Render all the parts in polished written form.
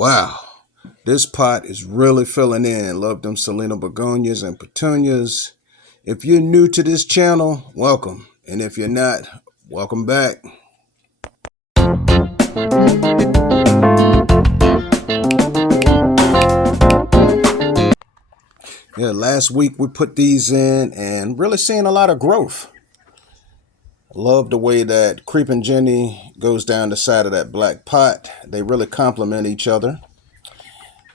Wow, this pot is really filling in. Love them Selena begonias and petunias. If you're new to this channel, welcome. And if you're not, welcome back. Yeah, last week we put these in and really seeing a lot of growth. Love the way that Creeping Jenny goes down the side of that black pot. They really complement each other.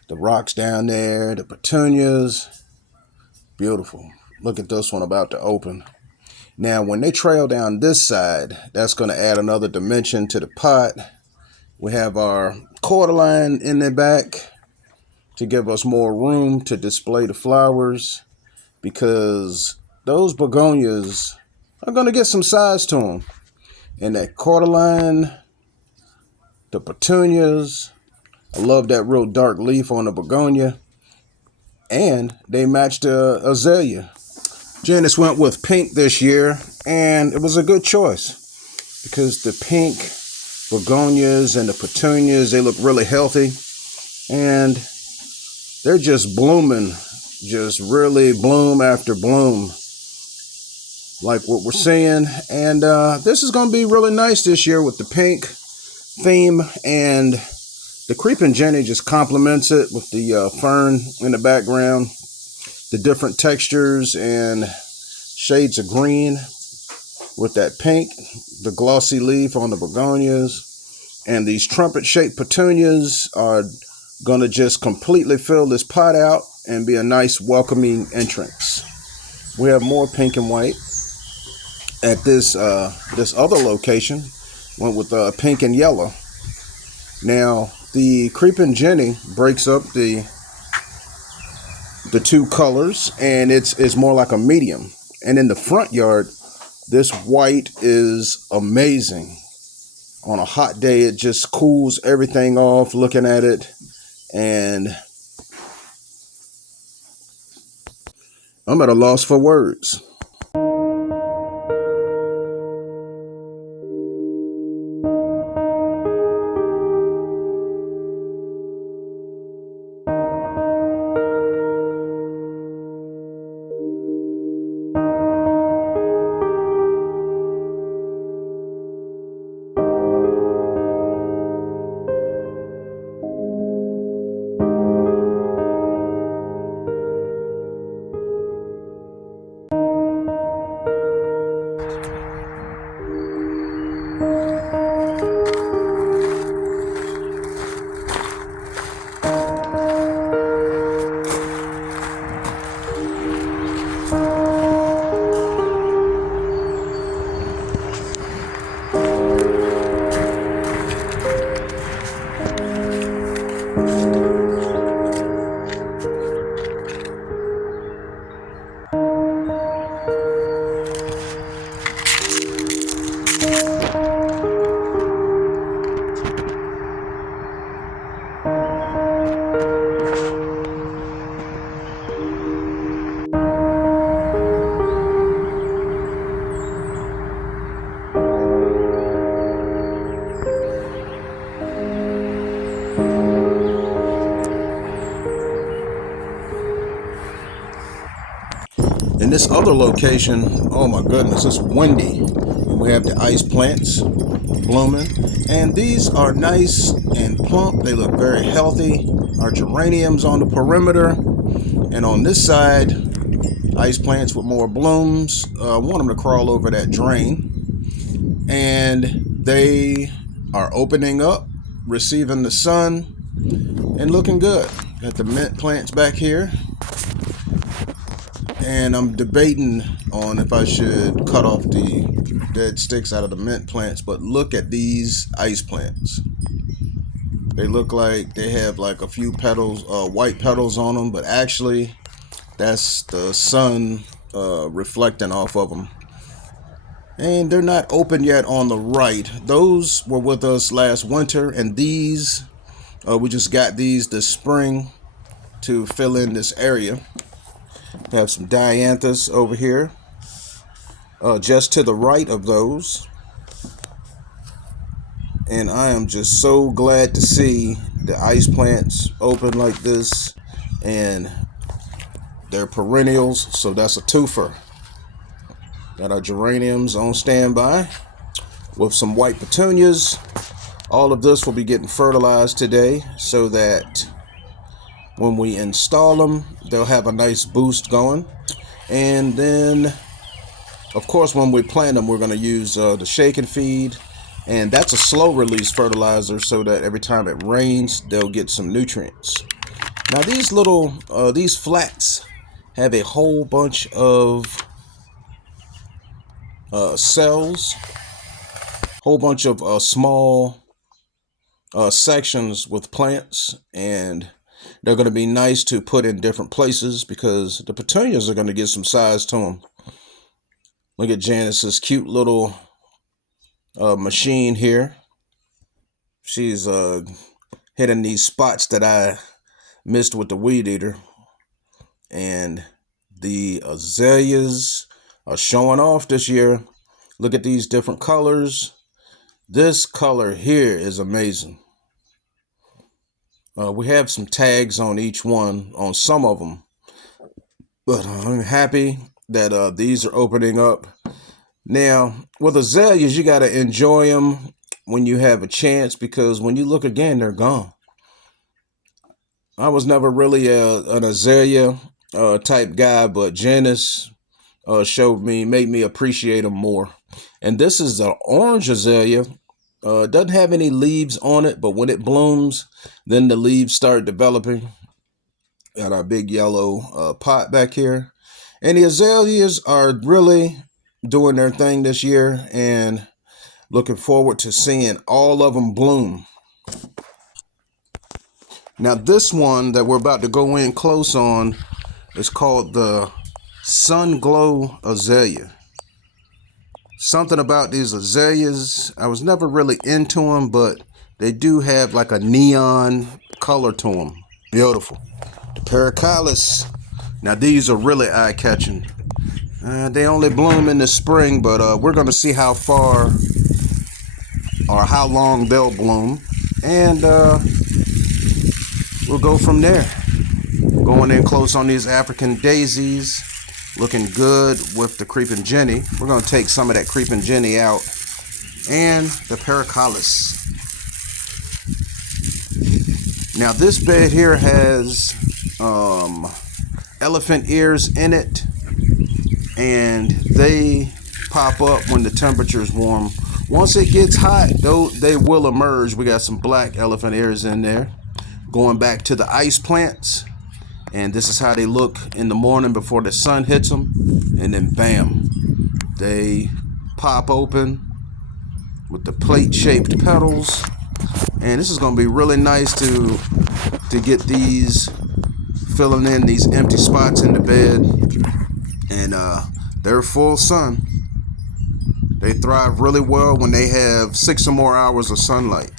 The rocks down there, the petunias, beautiful. Look at this one about to open. Now, when they trail down this side, that's going to add another dimension to the pot. We have our cordyline in the back to give us more room to display the flowers because those begonias are going to get some size to them. And that cordyline, the petunias, I love that real dark leaf on the begonia. And they match the azalea. Janice went with pink this year, and it was a good choice because the pink begonias and the petunias, they look really healthy, and they're just blooming, just really bloom after bloom, like what we're seeing. And this is going to be really nice this year with the pink theme, and the Creeping Jenny just complements it with the fern in the background, the different textures and shades of green with that pink, the glossy leaf on the begonias, and these trumpet-shaped petunias are going to just completely fill this pot out and be a nice welcoming entrance. We have more pink and white at this other location. Went with pink and yellow. Now the Creeping Jenny breaks up the two colors, and it's more like a medium. And in the front yard, this white is amazing. On a hot day, it just cools everything off looking at it. And I'm at a loss for words. In this other location, oh my goodness, it's windy. And we have the ice plants blooming. And these are nice and plump. They look very healthy. Our geraniums on the perimeter. And on this side, ice plants with more blooms. I want them to crawl over that drain. And they are opening up, receiving the sun, and looking good. Got the mint plants back here. And I'm debating on if I should cut off the dead sticks out of the mint plants, but look at these ice plants. They look like they have like a few petals, white petals on them, but actually that's the sun reflecting off of them. And they're not open yet on the right. Those were with us last winter, and these, we just got these this spring to fill in this area. Have some dianthus over here, just to the right of those. And I am just so glad to see the ice plants open like this, and they're perennials, so that's a twofer. Got our geraniums on standby with some white petunias. All of this will be getting fertilized today so that when we install them, they'll have a nice boost going. And then, of course, when we plant them, we're going to use the shake and feed. And that's a slow release fertilizer so that every time it rains, they'll get some nutrients. Now these flats have a whole bunch of cells, whole bunch of small sections with plants, and they're going to be nice to put in different places because the petunias are going to get some size to them. Look at Janice's cute little machine here. She's hitting these spots that I missed with the weed eater. And the azaleas are showing off this year. Look at these different colors. This color here is amazing. We have some tags on each one, on some of them. But I'm happy that these are opening up. Now, with azaleas, you got to enjoy them when you have a chance, because when you look again, they're gone. I was never really an azalea type guy, but Janice made me appreciate them more. And this is the orange azalea. Doesn't have any leaves on it, but when it blooms, then the leaves start developing. Got our big yellow pot back here. And the azaleas are really doing their thing this year, and looking forward to seeing all of them bloom. Now this one that we're about to go in close on is called the Sun Glow Azalea. Something about these azaleas, I was never really into them, but they do have like a neon color to them. Beautiful. The Pericalis. Now these are really eye-catching. They only bloom in the spring, but we're going to see how far or how long they'll bloom. And we'll go from there. Going in close on these African daisies. Looking good with the creeping Jenny. We're going to take some of that creeping Jenny out. And the Pericalis. Now this bed here has elephant ears in it. And they pop up when the temperature is warm. Once it gets hot, though, they will emerge. We got some black elephant ears in there. Going back to the ice plants. And this is how they look in the morning before the sun hits them. And then bam, they pop open with the plate-shaped petals. And this is going to be really nice to get these, filling in these empty spots in the bed. And they're full sun. They thrive really well when they have 6 or more hours of sunlight.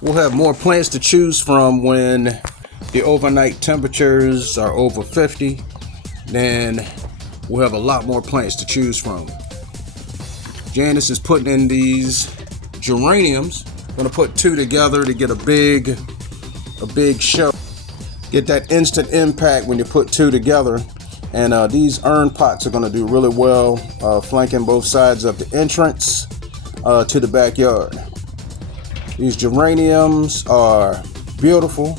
We'll have more plants to choose from when the overnight temperatures are over 50. Then we'll have a lot more plants to choose from. Janice is putting in these geraniums. I'm gonna put 2 together to get a big show. Get that instant impact when you put 2 together. And these urn pots are gonna do really well, flanking both sides of the entrance to the backyard. These geraniums are beautiful.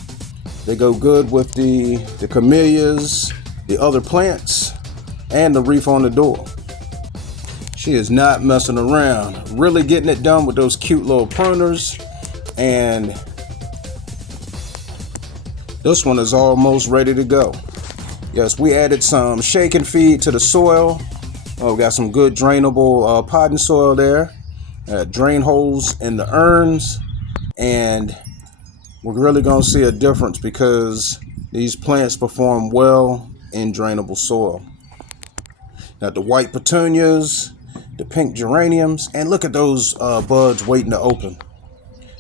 They go good with the camellias, the other plants, and the wreath on the door. She is not messing around. Really getting it done with those cute little pruners. And this one is almost ready to go. Yes, we added some shake and feed to the soil. We got some good drainable potting soil there. Drain holes in the urns. And we're really going to see a difference because these plants perform well in drainable soil. Now the white petunias, the pink geraniums, and look at those buds waiting to open.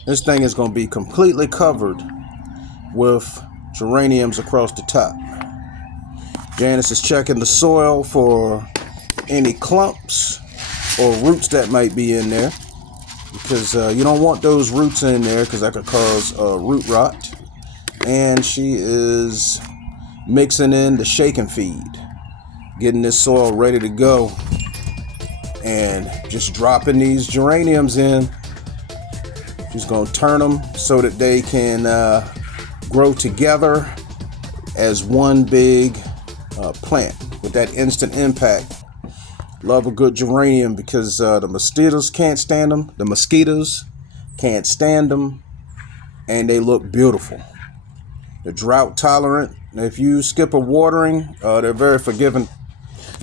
This thing is going to be completely covered with geraniums across the top. Janice is checking the soil for any clumps or roots that might be in there, because you don't want those roots in there because that could cause root rot. And she is mixing in the shake and feed, getting this soil ready to go, and just dropping these geraniums in. She's going to turn them so that they can grow together as one big plant with that instant impact. Love a good geranium because the mosquitoes can't stand them. The mosquitoes can't stand them, and they look beautiful. They're drought tolerant. If you skip a watering, they're very forgiving.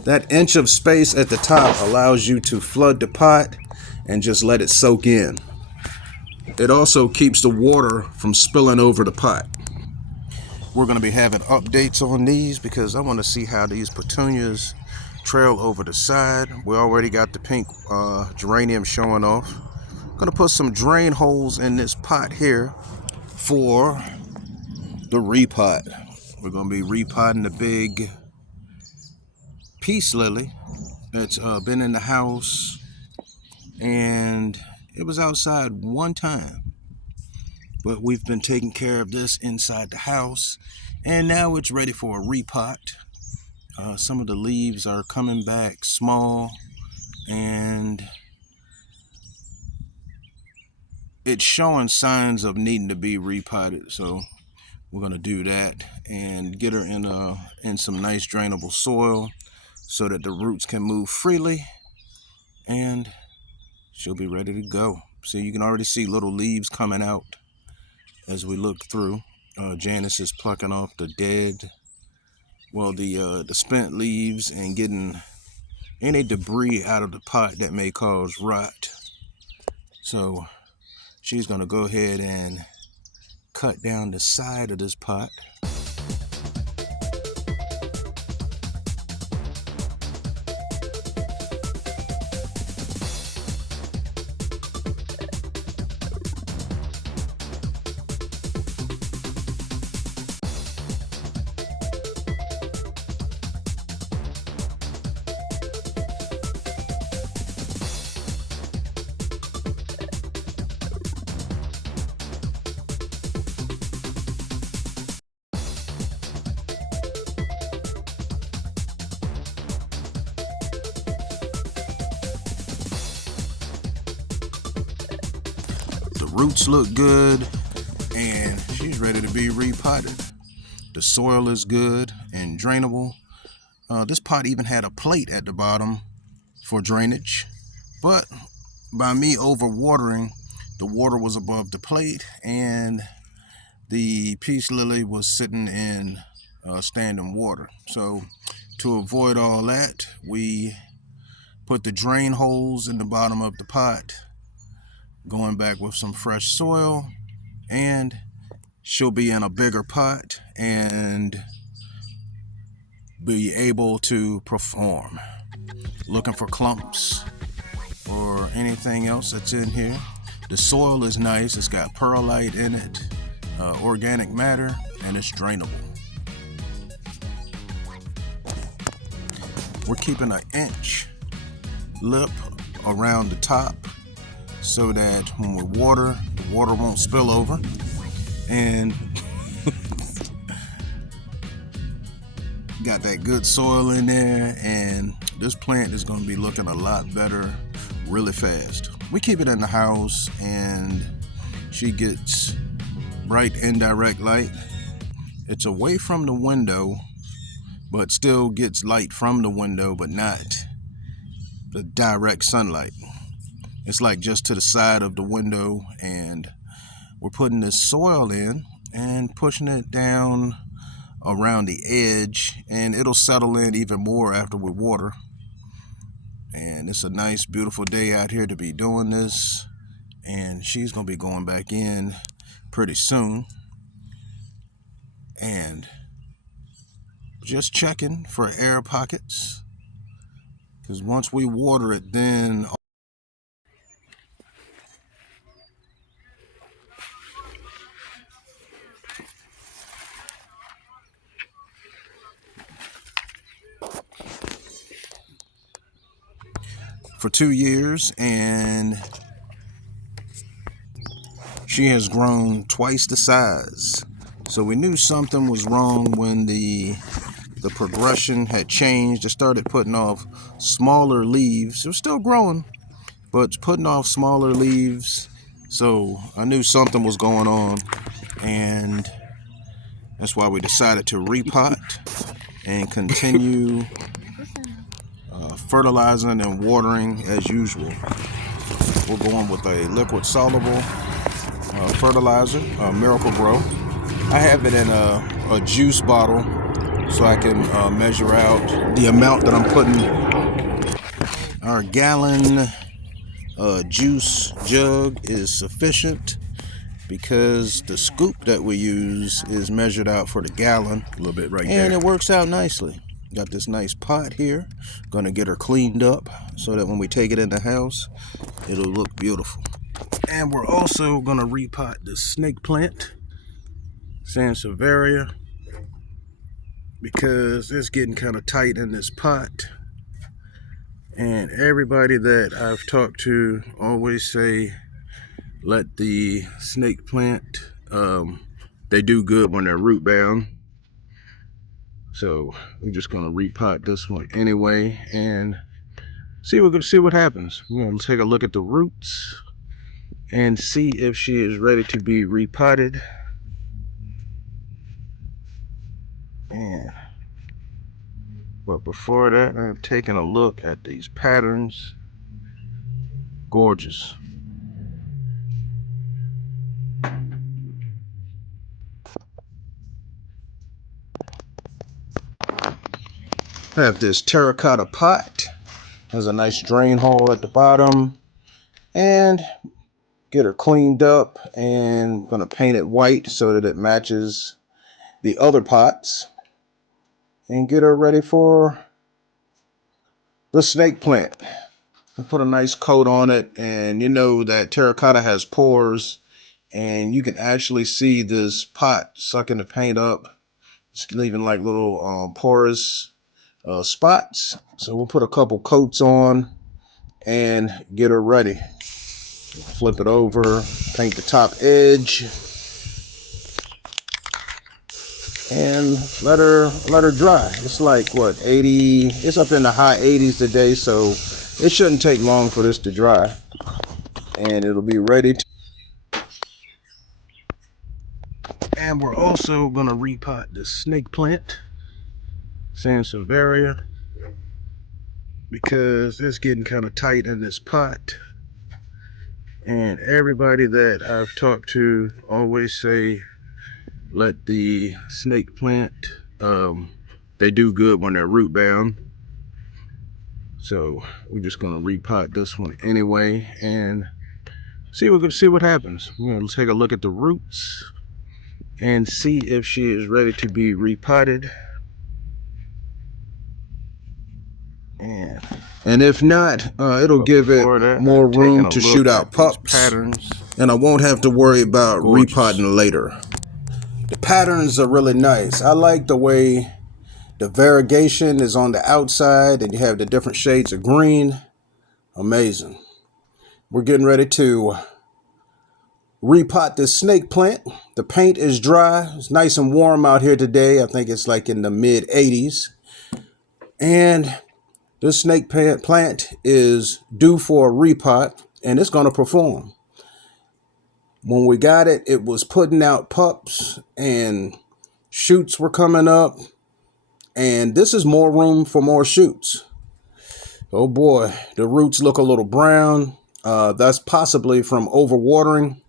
That inch of space at the top allows you to flood the pot and just let it soak in. It also keeps the water from spilling over the pot. We're going to be having updates on these because I want to see how these petunias trail over the side. We already got the pink geranium showing off. Going to put some drain holes in this pot here for the repot. We're going to be repotting the big peace lily that's been in the house, and it was outside one time, but we've been taking care of this inside the house, and now it's ready for a repot. Some of the leaves are coming back small, and it's showing signs of needing to be repotted, so we're going to do that and get her in some nice drainable soil so that the roots can move freely, and she'll be ready to go. So you can already see little leaves coming out as we look through. Janice is plucking off the the spent leaves and getting any debris out of the pot that may cause rot. So she's going to go ahead and cut down the side of this pot. The roots look good, and she's ready to be repotted. The soil is good and drainable. This pot even had a plate at the bottom for drainage, but by me overwatering, the water was above the plate, and the peace lily was sitting in standing water. So to avoid all that, we put the drain holes in the bottom of the pot, going back with some fresh soil, and she'll be in a bigger pot and be able to perform. Looking for clumps or anything else that's in here. The soil is nice. It's got perlite in it, organic matter, and it's drainable. We're keeping an inch lip around the top so that when we water, the water won't spill over. And got that good soil in there, and this plant is going to be looking a lot better really fast. We keep it in the house, and she gets bright indirect light. It's away from the window, but still gets light from the window, but not the direct sunlight. It's like just to the side of the window, and we're putting this soil in and pushing it down around the edge, and it'll settle in even more after we water. And it's a nice beautiful day out here to be doing this, and she's gonna be going back in pretty soon, and just checking for air pockets, because once we water it, then for 2 years, and she has grown twice the size. So we knew something was wrong when the progression had changed. It started putting off smaller leaves. It was still growing, but it's putting off smaller leaves. So I knew something was going on, and that's why we decided to repot and continue fertilizing and watering as usual. We're going with a liquid soluble fertilizer, Miracle Grow. I have it in a juice bottle so I can measure out the amount that I'm putting. Our gallon juice jug is sufficient because the scoop that we use is measured out for the gallon. A little bit right there. And it works out nicely. Got this nice pot here. Gonna get her cleaned up so that when we take it in the house, it'll look beautiful. And we're also gonna repot the snake plant, Sansevieria, because it's getting kind of tight in this pot. And everybody that I've talked to always say, let the snake plant, they do good when they're root bound. So we're just gonna repot this one anyway and see what happens. We're gonna take a look at the roots and see if she is ready to be repotted. And but before that, I'm taking a look at these patterns. Gorgeous. I have this terracotta pot. Has a nice drain hole at the bottom. And get her cleaned up and gonna paint it white so that it matches the other pots. And get her ready for the snake plant. And put a nice coat on it, and you know that terracotta has pores, and you can actually see this pot sucking the paint up. It's leaving like little porous spots. So we'll put a couple coats on and get her ready. Flip it over, paint the top edge, and let her dry. It's like what, 80, it's up in the high 80s today, so it shouldn't take long for this to dry, and it'll be ready to. And we're also gonna repot the snake plant, Sansevieria, because it's getting kind of tight in this pot. And everybody that I've talked to always say, let the snake plant, they do good when they're root bound. So we're just gonna repot this one anyway and see what happens. We're gonna take a look at the roots and see if she is ready to be repotted. And if not, it'll give it more room to shoot out pups, and I won't have to worry about repotting later. The patterns are really nice. I like the way the variegation is on the outside and you have the different shades of green. Amazing. We're getting ready to repot this snake plant. The paint is dry. It's nice and warm out here today. I think it's like in the mid 80s. And this snake plant is due for a repot, and it's going to perform. When we got it, it was putting out pups and shoots were coming up, and this is more room for more shoots. Oh boy, the roots look a little brown. That's possibly from overwatering,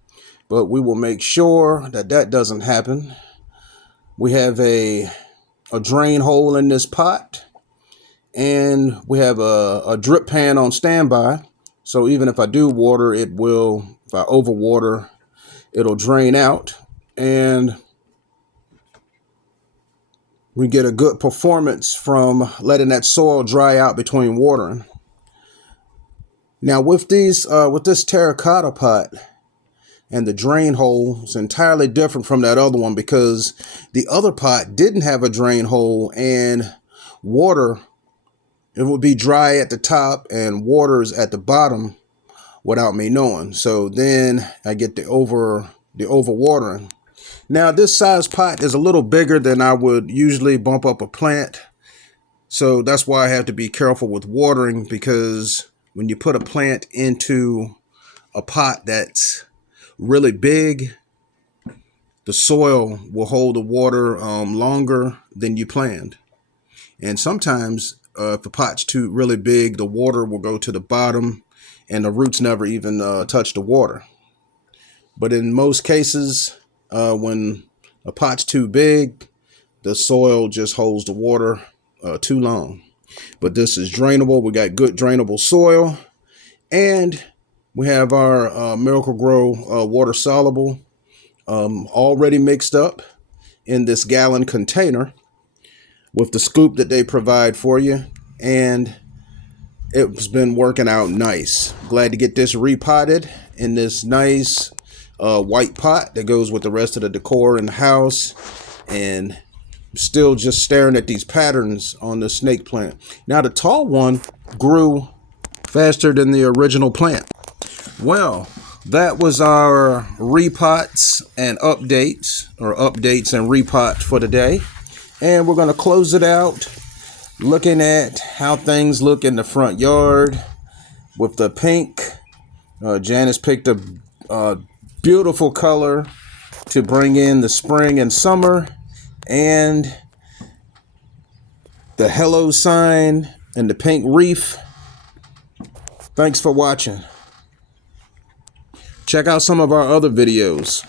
but we will make sure that that doesn't happen. We have a drain hole in this pot, and we have a drip pan on standby. So even if I do water, it will, if I overwater, it'll drain out, and we get a good performance from letting that soil dry out between watering. Now with this terracotta pot and the drain hole, is entirely different from that other one because the other pot didn't have a drain hole and water it would be dry at the top and waters at the bottom without me knowing. So then I get the overwatering. Now this size pot is a little bigger than I would usually bump up a plant. So that's why I have to be careful with watering, because when you put a plant into a pot that's really big, the soil will hold the water longer than you planned. And sometimes if the pot's too really big, the water will go to the bottom and the roots never even touch the water. But in most cases, when a pot's too big, the soil just holds the water too long. But this is drainable. We got good drainable soil, and we have our Miracle Grow water soluble already mixed up in this gallon container with the scoop that they provide for you, and it's been working out nice. Glad to get this repotted in this nice white pot that goes with the rest of the decor in the house, and still just staring at these patterns on the snake plant. Now the tall one grew faster than the original plant. Well, that was our repots and updates, or updates and repots for today. And we're going to close it out looking at how things look in the front yard with the pink. Janice picked a beautiful color to bring in the spring and summer, and the hello sign and the pink reef. Thanks for watching. Check out some of our other videos.